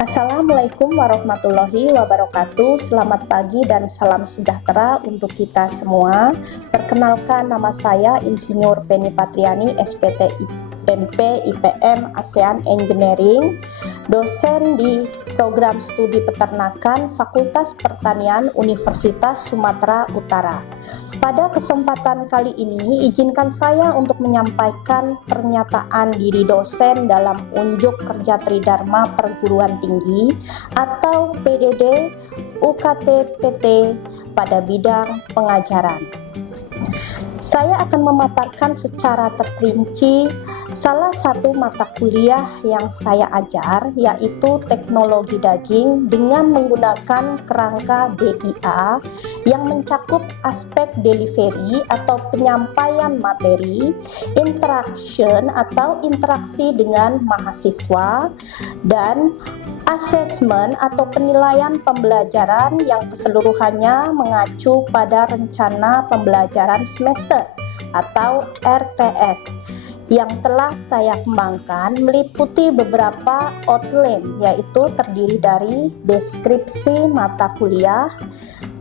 Assalamualaikum warahmatullahi wabarakatuh. Selamat pagi dan salam sejahtera untuk kita semua. Perkenalkan, nama saya Insinyur Penny Patriani, SPT MP IPM ASEAN Engineering, dosen di program studi peternakan Fakultas Pertanian Universitas Sumatera Utara. Pada kesempatan kali ini, izinkan saya untuk menyampaikan pernyataan diri dosen dalam unjuk kerja Tridharma Perguruan Tinggi atau PDD UKT PT pada bidang pengajaran. Saya akan memaparkan secara terperinci salah satu mata kuliah yang saya ajar, yaitu teknologi daging dengan menggunakan kerangka DIA yang mencakup aspek delivery atau penyampaian materi, interaction atau interaksi dengan mahasiswa, dan assessment atau penilaian pembelajaran yang keseluruhannya mengacu pada rencana pembelajaran semester atau RTS yang telah saya kembangkan, meliputi beberapa outline, yaitu terdiri dari deskripsi mata kuliah,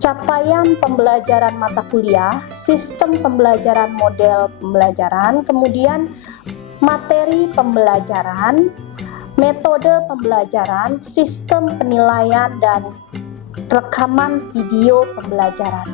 capaian pembelajaran mata kuliah, sistem pembelajaran model pembelajaran, kemudian materi pembelajaran, metode pembelajaran, sistem penilaian, dan rekaman video pembelajaran.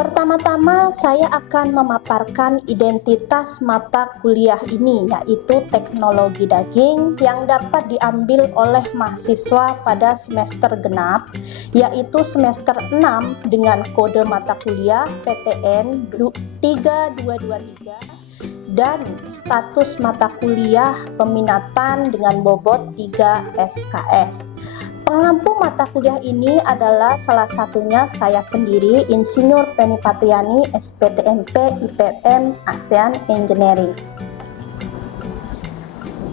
Pertama-tama saya akan memaparkan identitas mata kuliah ini, yaitu teknologi daging yang dapat diambil oleh mahasiswa pada semester genap, yaitu semester 6 dengan kode mata kuliah PTN 3223 dan status mata kuliah peminatan dengan bobot 3 SKS. Pengampu mata kuliah ini adalah salah satunya saya sendiri, Insinyur Penny Patriani, SPTMP IPM ASEAN Engineering.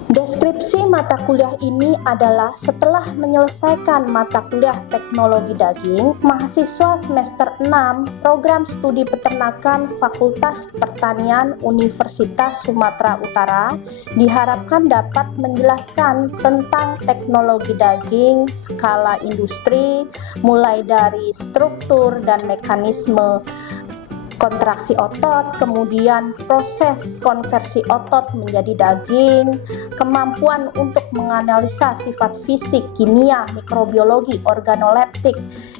Deskripsi mata kuliah ini adalah setelah menyelesaikan mata kuliah teknologi daging, mahasiswa semester 6 program studi peternakan Fakultas Pertanian Universitas Sumatera Utara diharapkan dapat menjelaskan tentang teknologi daging, skala industri, mulai dari struktur dan mekanisme kontraksi otot, kemudian proses konversi otot menjadi daging, kemampuan untuk menganalisa sifat fisik, kimia, mikrobiologi, organoleptik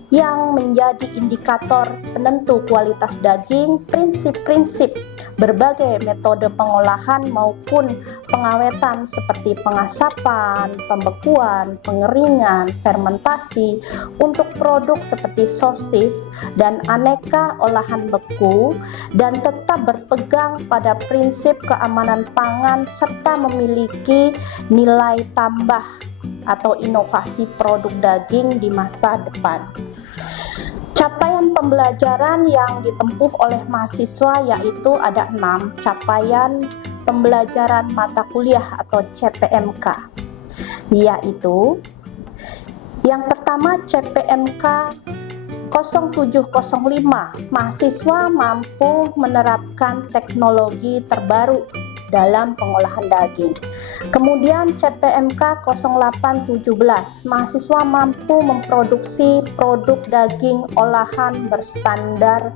yang menjadi indikator penentu kualitas daging, prinsip-prinsip berbagai metode pengolahan maupun pengawetan seperti pengasapan, pembekuan, pengeringan, fermentasi untuk produk seperti sosis dan aneka olahan beku, dan tetap berpegang pada prinsip keamanan pangan serta memiliki nilai tambah atau inovasi produk daging di masa depan. Capaian pembelajaran yang ditempuh oleh mahasiswa yaitu ada 6 capaian pembelajaran mata kuliah atau CPMK, yaitu yang pertama CPMK 0705, mahasiswa mampu menerapkan teknologi terbaru dalam pengolahan daging. Kemudian CPMK 0817, mahasiswa mampu memproduksi produk daging olahan berstandar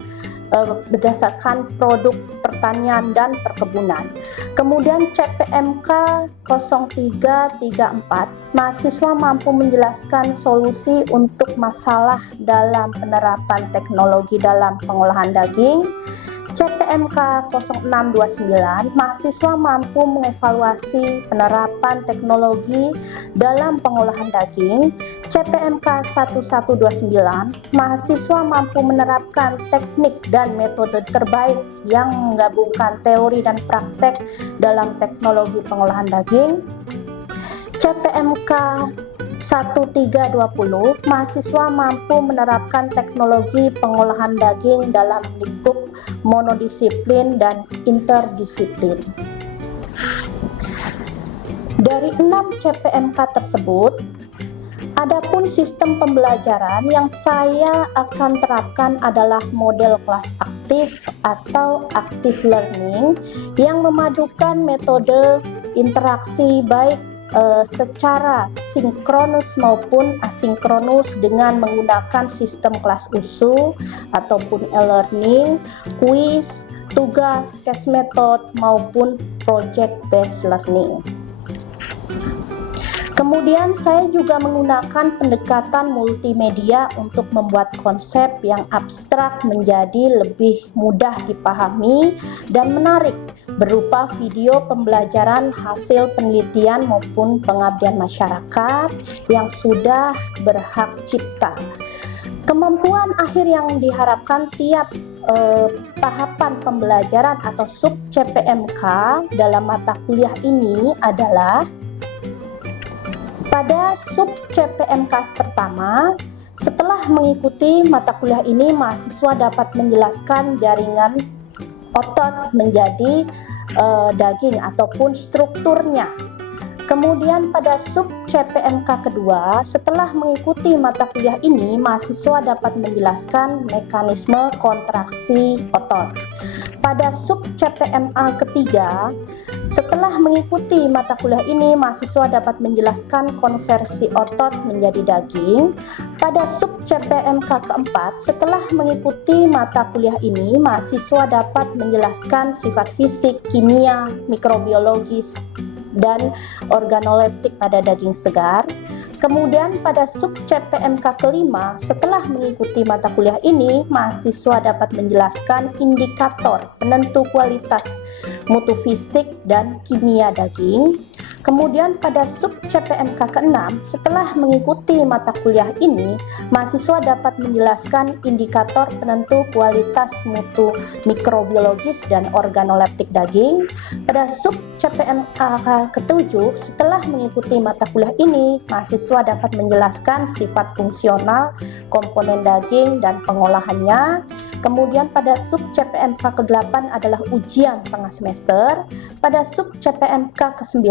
berdasarkan produk pertanian dan perkebunan. Kemudian CPMK 0334, mahasiswa mampu menjelaskan solusi untuk masalah dalam penerapan teknologi dalam pengolahan daging. CPMK 0629, mahasiswa mampu mengevaluasi penerapan teknologi dalam pengolahan daging. CPMK 1129, mahasiswa mampu menerapkan teknik dan metode terbaik yang menggabungkan teori dan praktek dalam teknologi pengolahan daging. CPMK 1320, mahasiswa mampu menerapkan teknologi pengolahan daging dalam lingkup monodisiplin dan interdisiplin. Dari 6 CPMK tersebut, adapun sistem pembelajaran yang saya akan terapkan adalah model kelas aktif atau active learning yang memadukan metode interaksi baik secara sinkronus maupun asinkronus dengan menggunakan sistem kelas usu ataupun e-learning, kuis, tugas, case method maupun project based learning. Kemudian saya juga menggunakan pendekatan multimedia untuk membuat konsep yang abstrak menjadi lebih mudah dipahami dan menarik, berupa video pembelajaran hasil penelitian maupun pengabdian masyarakat yang sudah berhak cipta. Kemampuan akhir yang diharapkan tiap tahapan pembelajaran atau sub CPMK dalam mata kuliah ini adalah: pada sub CPMK pertama, setelah mengikuti mata kuliah ini, mahasiswa dapat menjelaskan jaringan otot menjadi daging ataupun strukturnya. Kemudian pada sub CPMK kedua, setelah mengikuti mata kuliah ini, mahasiswa dapat menjelaskan mekanisme kontraksi otot. Pada sub CPMA ketiga, setelah mengikuti mata kuliah ini, mahasiswa dapat menjelaskan konversi otot menjadi daging. Pada sub CPMK keempat, setelah mengikuti mata kuliah ini, mahasiswa dapat menjelaskan sifat fisik, kimia, mikrobiologis, dan organoleptik pada daging segar. Kemudian pada sub CPMK kelima, setelah mengikuti mata kuliah ini, mahasiswa dapat menjelaskan indikator penentu kualitas mutu fisik dan kimia daging. Kemudian pada sub CPMK ke-6, setelah mengikuti mata kuliah ini, mahasiswa dapat menjelaskan indikator penentu kualitas mutu mikrobiologis dan organoleptik daging. Pada sub CPMK ke-7, setelah mengikuti mata kuliah ini, mahasiswa dapat menjelaskan sifat fungsional komponen daging dan pengolahannya. Kemudian pada sub CPMK ke-8 adalah ujian tengah semester. Pada sub CPMK ke-9,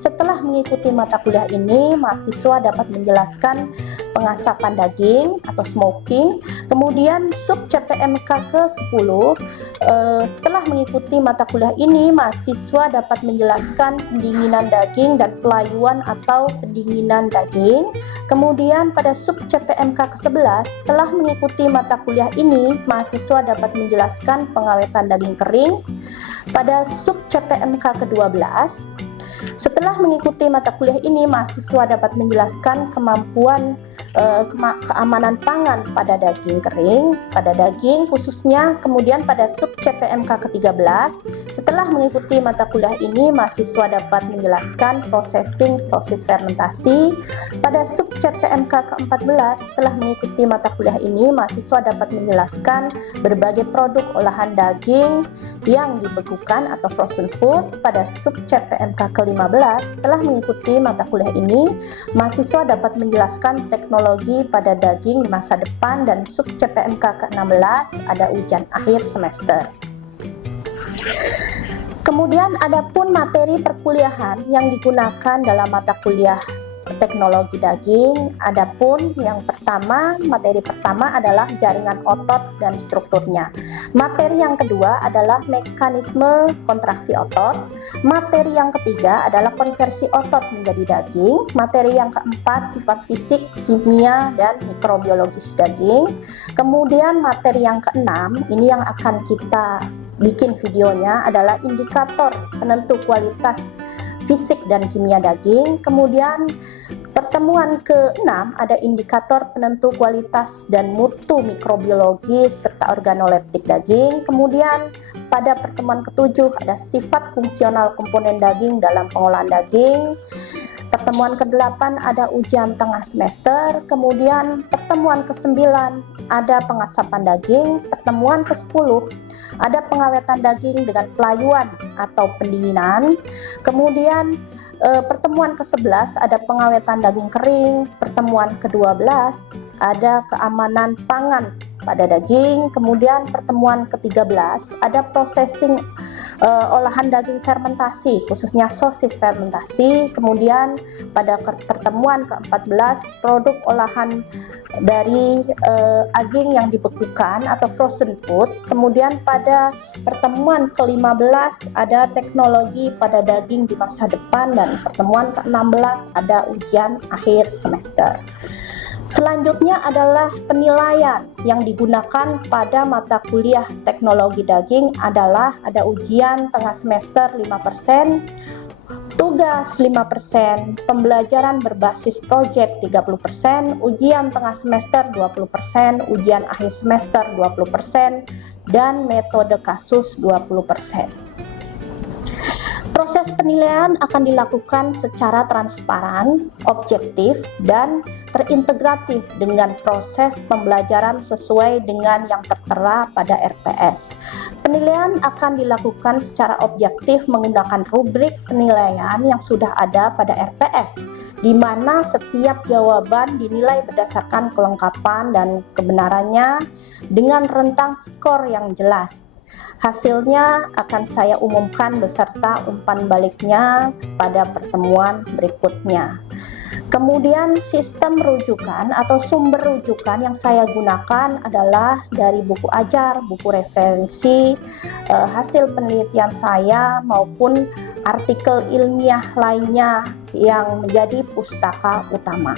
setelah mengikuti mata kuliah ini, mahasiswa dapat menjelaskan pengasapan daging atau smoking. Kemudian sub CPMK ke-10, setelah mengikuti mata kuliah ini, mahasiswa dapat menjelaskan pendinginan daging dan pelayuan atau pendinginan daging. Kemudian pada sub CPMK ke-11, setelah mengikuti mata kuliah ini, mahasiswa dapat menjelaskan pengawetan daging kering. Pada sub CPMK ke-12, setelah mengikuti mata kuliah ini, mahasiswa dapat menjelaskan kemampuan keamanan pangan pada daging kering, pada daging khususnya. Kemudian pada sub CPMK ke-13, setelah mengikuti mata kuliah ini, mahasiswa dapat menjelaskan processing sosis fermentasi. Pada sub CPMK ke-14, setelah mengikuti mata kuliah ini, mahasiswa dapat menjelaskan berbagai produk olahan daging yang dibekukan atau frozen food. Pada sub CPMK ke-15, setelah mengikuti mata kuliah ini, mahasiswa dapat menjelaskan teknologi pada daging di masa depan. Dan sub CPMK ke-16 ada ujian akhir semester. Kemudian adapun materi perkuliahan yang digunakan dalam mata kuliah teknologi daging. Adapun yang pertama, materi pertama adalah jaringan otot dan strukturnya. Materi yang kedua adalah mekanisme kontraksi otot. Materi yang ketiga adalah konversi otot menjadi daging. Materi yang keempat sifat fisik, kimia, dan mikrobiologis daging. Kemudian materi yang keenam, ini yang akan kita bikin videonya, adalah indikator penentu kualitas fisik dan kimia daging. Kemudian pertemuan ke-6 ada indikator penentu kualitas dan mutu mikrobiologis serta organoleptik daging. Kemudian pada pertemuan ke-7 ada sifat fungsional komponen daging dalam pengolahan daging. Pertemuan ke-8 ada ujian tengah semester. Kemudian pertemuan ke-9 ada pengasapan daging. Pertemuan ke-10 ada pengawetan daging dengan pelayuan atau pendinginan. Kemudian pertemuan ke-11 ada pengawetan daging kering. Pertemuan ke-12 ada keamanan pangan pada daging. Kemudian pertemuan ke-13 ada processing olahan daging fermentasi, khususnya sosis fermentasi. Kemudian pada pertemuan ke-14 produk olahan dari aging yang dibekukan atau frozen food. Kemudian pada pertemuan ke-15 ada teknologi pada daging di masa depan, dan pertemuan ke-16 ada ujian akhir semester. Selanjutnya adalah penilaian yang digunakan pada mata kuliah teknologi daging adalah ada ujian tengah semester 5%, tugas 5%, pembelajaran berbasis proyek 30%, ujian tengah semester 20%, ujian akhir semester 20%, dan metode kasus 20%. Proses penilaian akan dilakukan secara transparan, objektif, dan terintegratif dengan proses pembelajaran sesuai dengan yang tertera pada RPS. Penilaian akan dilakukan secara objektif menggunakan rubrik penilaian yang sudah ada pada RPS, di mana setiap jawaban dinilai berdasarkan kelengkapan dan kebenarannya dengan rentang skor yang jelas. Hasilnya akan saya umumkan beserta umpan baliknya pada pertemuan berikutnya. Kemudian sistem rujukan atau sumber rujukan yang saya gunakan adalah dari buku ajar, buku referensi, hasil penelitian saya maupun artikel ilmiah lainnya yang menjadi pustaka utama.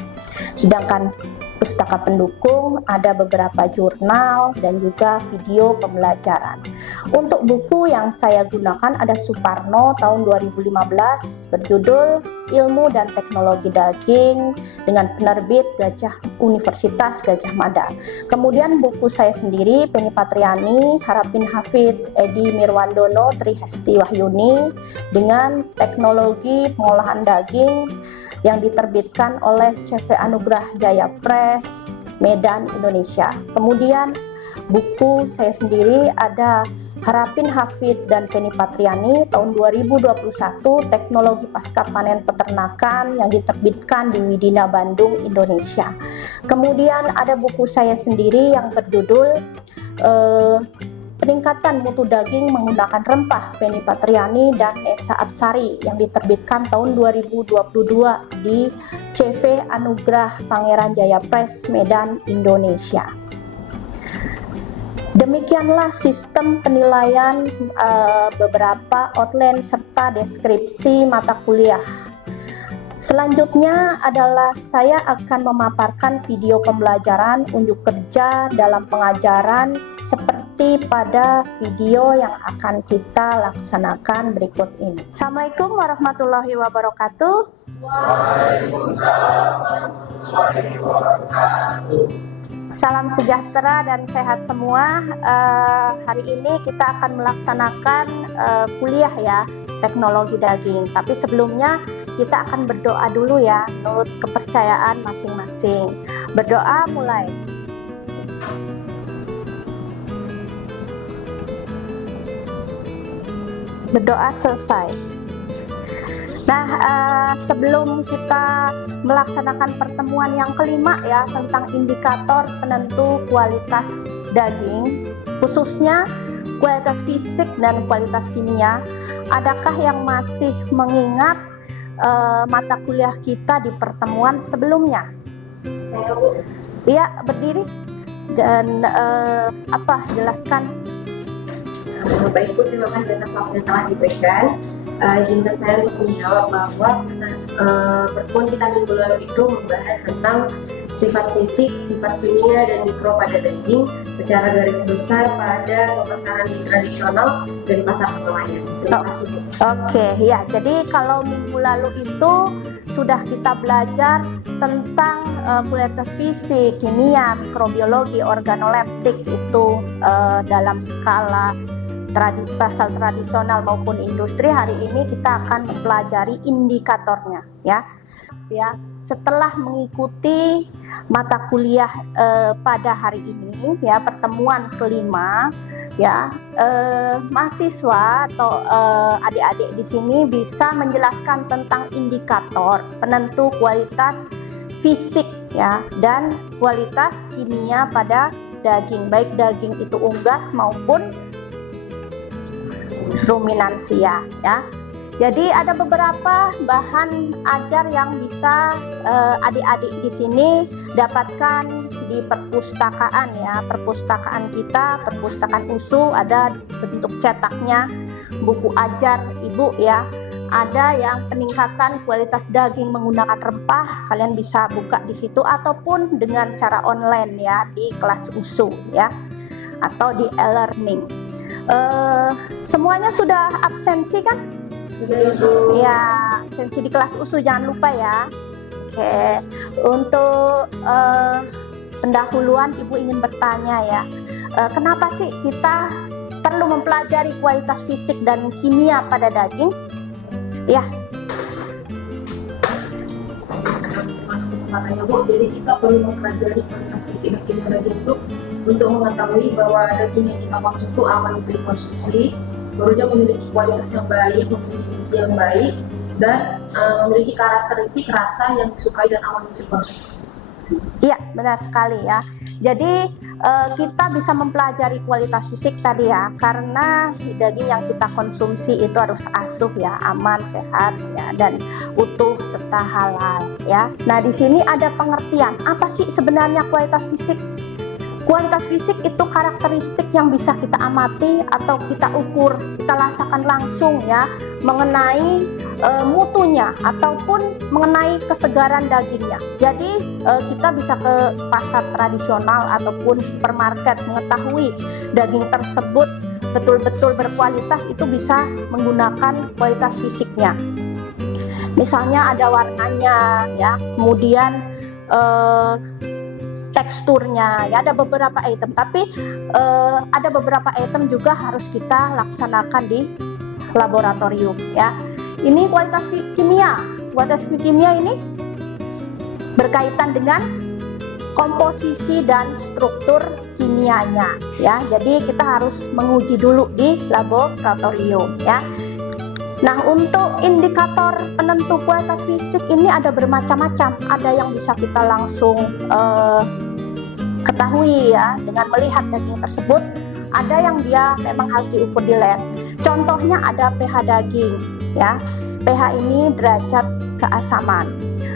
Sedangkan pustaka pendukung ada beberapa jurnal dan juga video pembelajaran. Untuk buku yang saya gunakan ada Suparno tahun 2015 berjudul Ilmu dan Teknologi Daging dengan penerbit Universitas Gadjah Mada. Kemudian buku saya sendiri Penny Patriani, Harapin Hafid, Edi Mirwandono, Tri Hesti Wahyuni dengan teknologi pengolahan daging yang diterbitkan oleh CV Anugrah Jaya Press, Medan, Indonesia. Kemudian buku saya sendiri ada Harapin Hafid dan Penny Patriani tahun 2021 Teknologi Pasca Panen Peternakan yang diterbitkan di Widina Bandung, Indonesia. Kemudian ada buku saya sendiri yang berjudul Peningkatan Mutu Daging Menggunakan Rempah Penny Patriani dan Esa Absari yang diterbitkan tahun 2022 di CV Anugrah Pangeran Jaya Press, Medan, Indonesia. Demikianlah sistem penilaian beberapa outline serta deskripsi mata kuliah. Selanjutnya adalah saya akan memaparkan video pembelajaran unjuk kerja dalam pengajaran seperti pada video yang akan kita laksanakan berikut ini. Assalamualaikum warahmatullahi wabarakatuh. Waalaikumsalam warahmatullahi wabarakatuh. Salam sejahtera dan sehat semua. Hari ini kita akan melaksanakan kuliah ya, teknologi daging. Tapi sebelumnya kita akan berdoa dulu ya, menurut kepercayaan masing-masing. Berdoa mulai. Berdoa selesai. Nah, sebelum kita melaksanakan pertemuan yang kelima ya tentang indikator penentu kualitas daging, khususnya kualitas fisik dan kualitas kimia, adakah yang masih mengingat mata kuliah kita di pertemuan sebelumnya? Iya, berdiri dan jelaskan. Baik Bu, terima kasih atas waktu yang telah diberikan. Izinkan saya untuk menjawab bahwa pertemuan kita minggu lalu itu membahas tentang sifat fisik, sifat kimia, dan mikro pada daging secara garis besar pada pemasaran di tradisional dan pasar swalayan. Terima kasih Bu. Oke, ya. Jadi kalau minggu lalu itu sudah kita belajar tentang kualitas fisik, kimia, mikrobiologi, organoleptik itu dalam skala pasar tradisional maupun industri. Hari ini kita akan mempelajari indikatornya ya. Setelah mengikuti mata kuliah pada hari ini ya, pertemuan kelima ya, mahasiswa atau adik-adik di sini bisa menjelaskan tentang indikator penentu kualitas fisik ya dan kualitas kimia pada daging, baik daging itu unggas maupun ruminansia ya. Jadi ada beberapa bahan ajar yang bisa adik-adik di sini dapatkan di perpustakaan ya. Perpustakaan kita, perpustakaan USU, ada bentuk cetaknya, buku ajar ibu ya. Ada yang peningkatan kualitas daging menggunakan rempah, kalian bisa buka di situ ataupun dengan cara online ya di kelas USU ya, atau di e-learning. Semuanya sudah absensi kan? Ya, absensi di kelas USU jangan lupa ya. Oke, untuk pendahuluan ibu ingin bertanya ya, kenapa sih kita perlu mempelajari kualitas fisik dan kimia pada daging? Ya. Mas kesempatannya Bu, jadi kita perlu mempelajari kualitas fisik dan kimia daging itu untuk mengetahui bahwa daging yang kita konsumsi itu aman untuk dikonsumsi, baru dia memiliki kualitas yang baik, memiliki gizi yang baik, dan memiliki karakteristik rasa yang disukai dan aman untuk dikonsumsi. Iya, benar sekali ya. Jadi kita bisa mempelajari kualitas fisik tadi ya, karena daging yang kita konsumsi itu harus asuh ya, aman, sehat ya, dan utuh serta halal ya. Nah, di sini ada pengertian apa sih sebenarnya kualitas fisik. Kualitas fisik itu karakteristik yang bisa kita amati atau kita ukur, kita rasakan langsung ya, mengenai mutunya ataupun mengenai kesegaran dagingnya. Jadi kita bisa ke pasar tradisional ataupun supermarket mengetahui daging tersebut betul-betul berkualitas, itu bisa menggunakan kualitas fisiknya. Misalnya ada warnanya ya, kemudian teksturnya ya, ada beberapa item, tapi ada beberapa item juga harus kita laksanakan di laboratorium ya. Ini kualitas kimia. Kualitas kimia ini berkaitan dengan komposisi dan struktur kimianya ya. Jadi kita harus menguji dulu di laboratorium ya. Nah, untuk indikator penentu kualitas fisik ini ada bermacam-macam. Ada yang bisa kita langsung ketahui ya dengan melihat daging tersebut. Ada yang dia memang harus diukur di lab. Contohnya ada pH daging ya. pH ini derajat keasaman.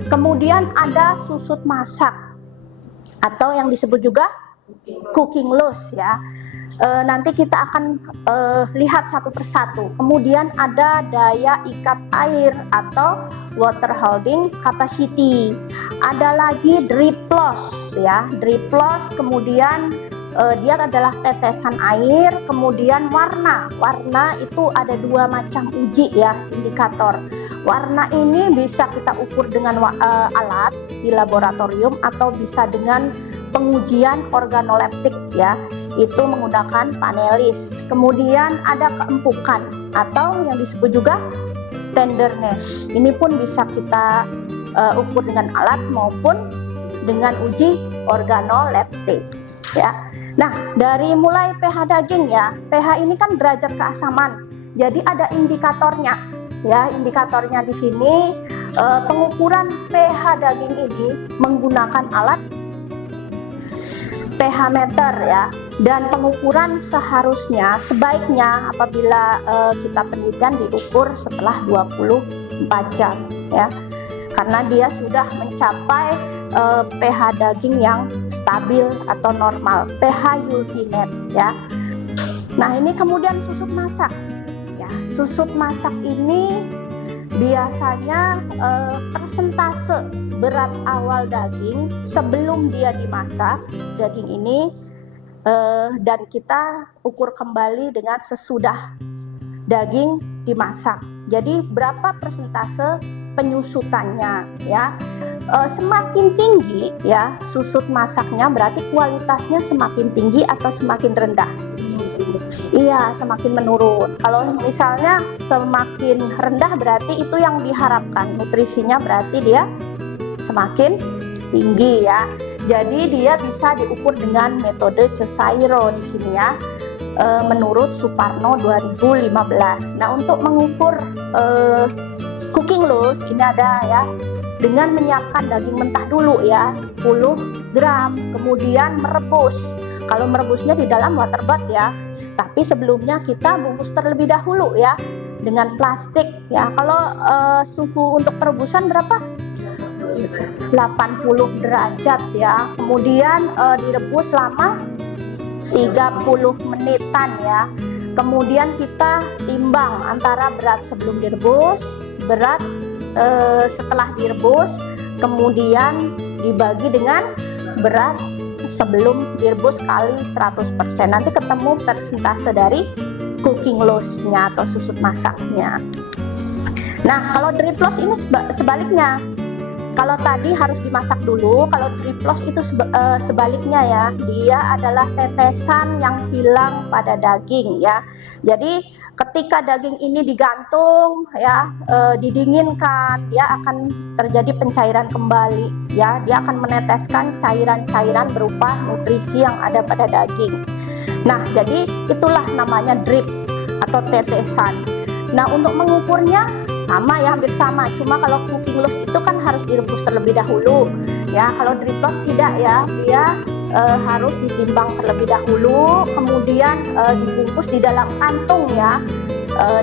Kemudian ada susut masak atau yang disebut juga cooking loss ya. Nanti kita akan lihat satu persatu. Kemudian ada daya ikat air atau water holding capacity. Ada lagi drip loss ya, drip loss. Kemudian dia adalah tetesan air. Kemudian warna itu ada dua macam uji ya, indikator. Warna ini bisa kita ukur dengan alat di laboratorium atau bisa dengan pengujian organoleptik ya, itu menggunakan panelis. Kemudian ada keempukan atau yang disebut juga tenderness. Ini pun bisa kita ukur dengan alat maupun dengan uji organoleptik ya. Nah, dari mulai pH daging ya, pH ini kan derajat keasaman. Jadi ada indikatornya ya, indikatornya di sini pengukuran pH daging ini menggunakan alat pH meter ya, dan pengukuran sebaiknya apabila kita penelitian diukur setelah 24 jam ya, karena dia sudah mencapai pH daging yang stabil atau normal, pH ultimate ya. Nah, ini kemudian susut masak ya. Susut masak ini biasanya persentase berat awal daging sebelum dia dimasak daging ini, dan kita ukur kembali dengan sesudah daging dimasak. Jadi berapa persentase penyusutannya ya. Semakin tinggi ya susut masaknya, berarti kualitasnya semakin tinggi atau semakin rendah? Iya, semakin menurun. Kalau misalnya semakin rendah berarti itu yang diharapkan, nutrisinya berarti dia semakin tinggi ya. Jadi dia bisa diukur dengan metode Cesairo di sini ya, menurut Suparno 2015. Nah, untuk mengukur cooking loss ini ada ya, dengan menyiapkan daging mentah dulu ya 10 gram, kemudian merebus. Kalau merebusnya di dalam water bath ya Tapi sebelumnya kita bungkus terlebih dahulu ya dengan plastik ya. Kalau suhu untuk perebusan berapa? 80 derajat ya. Kemudian direbus selama 30 menitan ya. Kemudian kita timbang antara berat sebelum direbus, berat setelah direbus, kemudian dibagi dengan berat sebelum direbus kali 100%. Nanti ketemu persentase dari cooking loss-nya atau susut masaknya. Nah, kalau drip loss ini sebaliknya. Kalau tadi harus dimasak dulu, kalau drip loss itu sebaliknya ya. Dia adalah tetesan yang hilang pada daging ya. Jadi ketika daging ini digantung ya, didinginkan, dia akan terjadi pencairan kembali ya. Dia akan meneteskan cairan-cairan berupa nutrisi yang ada pada daging. Nah, jadi itulah namanya drip atau tetesan. Nah, untuk mengukurnya sama ya, hampir sama. Cuma kalau cooking loss itu kan harus direbus terlebih dahulu ya. Kalau drip loss tidak ya, dia harus ditimbang terlebih dahulu, kemudian dibungkus di dalam kantung ya,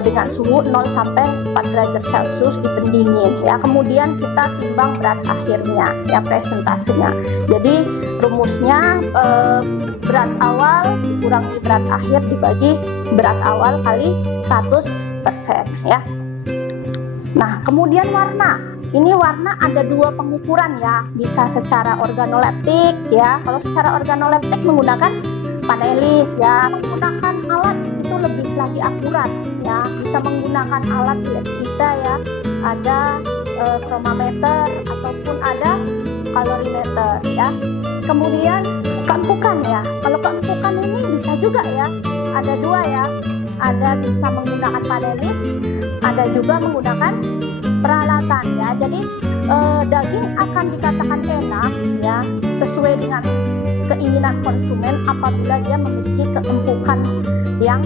dengan suhu 0 sampai 4 derajat Celcius dipendingin ya. Kemudian kita timbang berat akhirnya ya, presentasenya. Jadi rumusnya berat awal dikurangi berat akhir dibagi berat awal kali 100% ya. Nah, kemudian warna. Ini warna ada dua pengukuran ya. Bisa secara organoleptik ya. Kalau secara organoleptik menggunakan panelis ya. Menggunakan alat itu lebih lagi akurat ya. Bisa menggunakan alat kita ya. Ada chronometer ataupun ada kalorimeter ya. Kemudian keempukan ya. Kalau keempukan ini bisa juga ya. Ada dua ya. Ada bisa menggunakan panelis, ada juga menggunakan peralatan ya. Jadi daging akan dikatakan enak ya, sesuai dengan keinginan konsumen apabila dia memiliki keempukan yang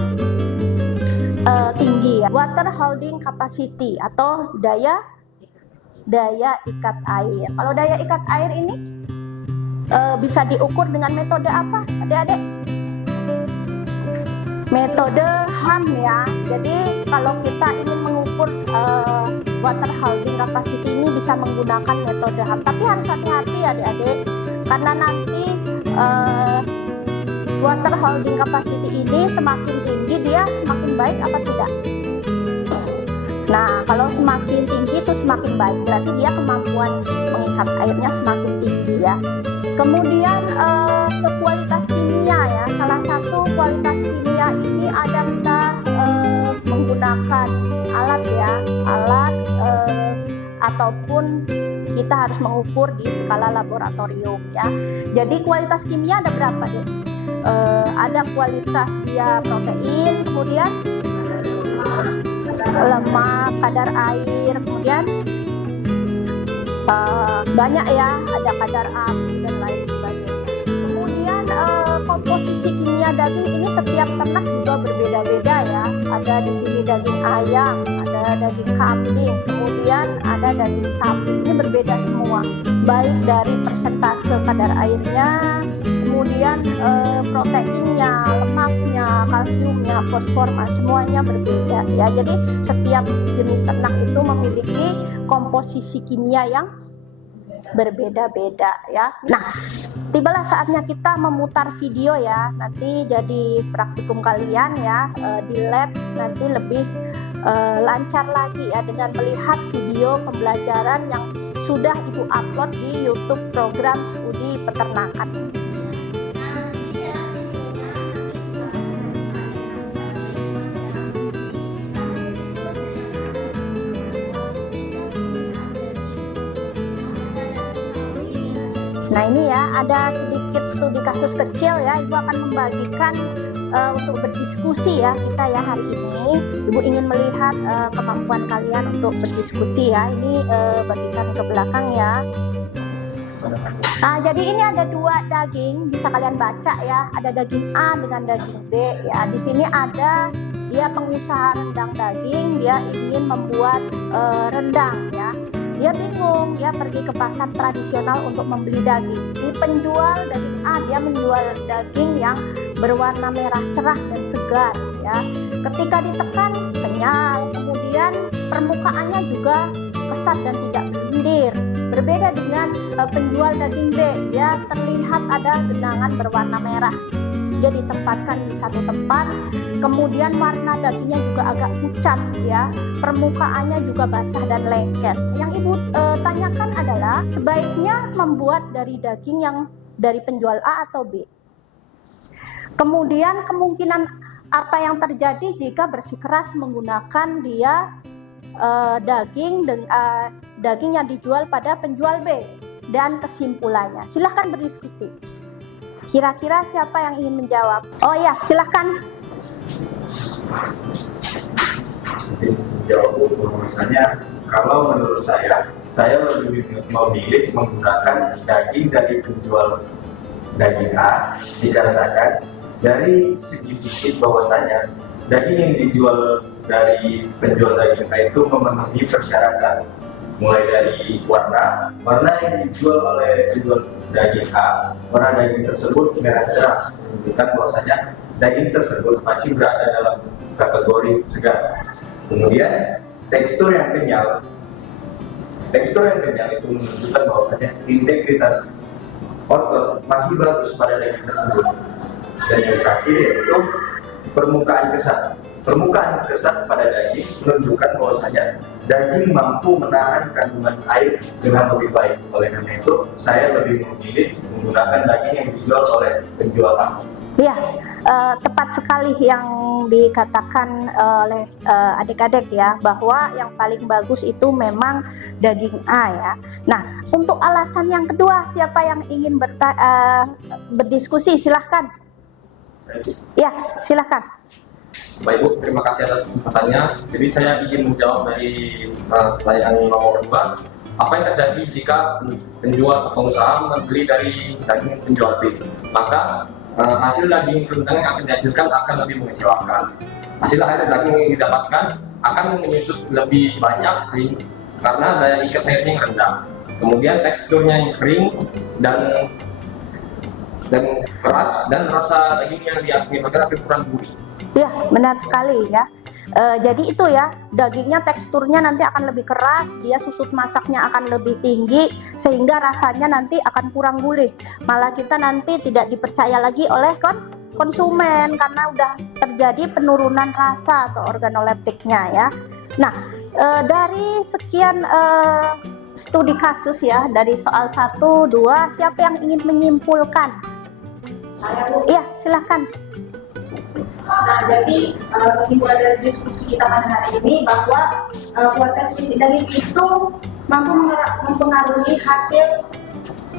tinggi ya. Water holding capacity atau daya ikat air. Kalau daya ikat air ini bisa diukur dengan metode apa, adik-adik? Metode HAM ya. Jadi kalau kita ingin mengukur water holding capacity ini bisa menggunakan metode HAM. Tapi harus hati-hati adik-adik, karena nanti water holding capacity ini semakin tinggi dia semakin baik apa tidak? Nah, kalau semakin tinggi itu semakin baik, berarti dia kemampuan mengikat airnya semakin tinggi ya. Kemudian ke kualitas kimia ya. Salah satu kualitas kimia ini ada kita menggunakan alat ya, ataupun kita harus mengukur di skala laboratorium ya. Jadi kualitas kimia ada berapa deh? Ada kualitas dia protein, kemudian lemak, kadar air, kemudian banyak ya, ada kadar api dan lain sebagainya. Kemudian komposisi kimia daging ini setiap ternak juga berbeda-beda ya. Ada di sini daging ayam, ada daging kambing, kemudian ada daging sapi. Ini berbeda semua, baik dari persentase kadar airnya, kemudian proteinnya, lemaknya, kalsiumnya, fosfornya, semuanya berbeda ya. Jadi setiap jenis ternak itu memiliki komposisi kimia yang berbeda-beda ya. Nah, tibalah saatnya kita memutar video ya. Nanti jadi praktikum kalian ya, di lab nanti lebih lancar lagi ya dengan melihat video pembelajaran yang sudah Ibu upload di YouTube program studi peternakan. Nah ini ya, ada sedikit studi kasus kecil ya. Ibu akan membagikan untuk berdiskusi ya kita ya hari ini. Ibu ingin melihat kemampuan kalian untuk berdiskusi ya. Ini bagikan ke belakang ya. Nah, jadi ini ada dua daging, bisa kalian baca ya. Ada daging A dengan daging B ya. Di sini ada dia pengusaha rendang daging, dia ingin membuat rendang ya. Dia bingung, dia pergi ke pasar tradisional untuk membeli daging. Di penjual daging A, dia menjual daging yang berwarna merah cerah dan segar ya. Ketika ditekan kenyal, kemudian permukaannya juga kesat dan tidak berlendir. Berbeda dengan penjual daging B, dia terlihat ada genangan berwarna merah. Dia ditempatkan di satu tempat, kemudian warna dagingnya juga agak pucat ya, permukaannya juga basah dan lengket. Yang ibu tanyakan adalah sebaiknya membuat dari daging yang dari penjual A atau B. Kemudian kemungkinan apa yang terjadi jika bersikeras menggunakan dia daging yang dijual pada penjual B, dan kesimpulannya. Silahkan berdiskusi. Kira-kira siapa yang ingin menjawab? Oh ya, silahkan. Jawab bahwasanya kalau menurut saya lebih memilih menggunakan daging dari penjual daging A, dikarenakan dari segi fisik bahwasanya daging yang dijual dari penjual daging A itu memenuhi persyaratan, mulai dari warna yang dijual oleh penjual daging A, warna daging tersebut merah cerah, menunjukkan bahwasanya daging tersebut masih berada dalam kategori segar. Kemudian tekstur yang kenyal itu menunjukkan bahwasanya integritas otot masih bagus pada daging tersebut. Dan yang terakhir yaitu permukaan kesat pada daging menunjukkan bahwasanya daging mampu menahan kandungan air dengan lebih baik. Oleh karena itu, saya lebih memilih menggunakan daging yang dijual oleh penjual A. Ya, tepat sekali yang dikatakan oleh adik-adik ya, bahwa yang paling bagus itu memang daging A ya. Nah, untuk alasan yang kedua, siapa yang ingin berdiskusi? Silahkan. Ya, silahkan. Baik Bu, terima kasih atas kesempatannya. Jadi saya izin menjawab dari pertanyaan nomor 2. Apa yang terjadi jika penjual atau pengusaha membeli dari daging penjual B? Maka hasil daging kentang yang akan dihasilkan akan lebih mengecewakan. Hasil akhir daging yang didapatkan akan menyusut lebih banyak karena daya ikat airnya yang rendah. Kemudian teksturnya yang kering dan keras, dan rasa daging yang diakibatkan akan kurang gurih. Ya, benar sekali ya. Jadi itu ya, dagingnya teksturnya nanti akan lebih keras, dia susut masaknya akan lebih tinggi, sehingga rasanya nanti akan kurang gurih. Malah kita nanti tidak dipercaya lagi oleh konsumen karena udah terjadi penurunan rasa atau organoleptiknya ya. Nah, dari sekian studi kasus ya, dari soal 1, 2, siapa yang ingin menyimpulkan? Iya, silahkan. Nah, jadi kesimpulan dari diskusi kita pada hari ini bahwa kualitas fisik daging itu mampu mempengaruhi hasil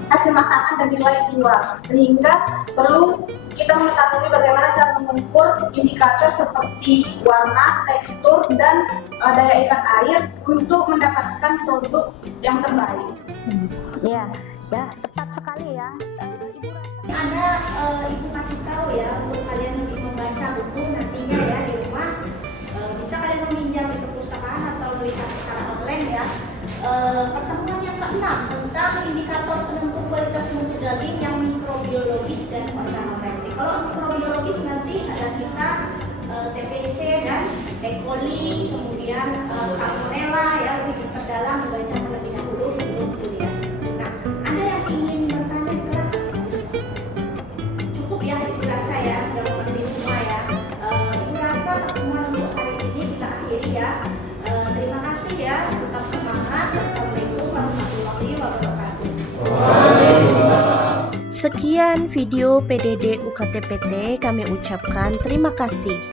masakan dan nilai jual, sehingga perlu kita mengetahui bagaimana cara mengukur indikator seperti warna, tekstur, dan daya ikat air untuk mendapatkan produk yang terbaik. Ya, tepat sekali ya. Ibu kasih tahu ya untuk kalian lebih membaca buku nantinya ya di rumah, bisa kalian meminjam di perpustakaan atau melihat secara online ya. Pertemuan yang ke-6 tentang indikator penentu kualitas mutu daging yang mikrobiologis dan organoleptik. Kalau mikrobiologis nanti ada kita TBC dan E. coli, kemudian salmonella ya, lebih diperdalam dibaca terlebih dahulu sebelum kuliah. Nah, ada yang ingin bertanya di kelas? Cukup ya, Ibu rasa ya, sudah mengerti semua ya. Ibu rasa pertemuan untuk hari ini kita akhiri ya. Terima kasih ya, tetap semangat. Assalamualaikum warahmatullahi wabarakatuh. Sekian video PDD UKT PT, kami ucapkan terima kasih.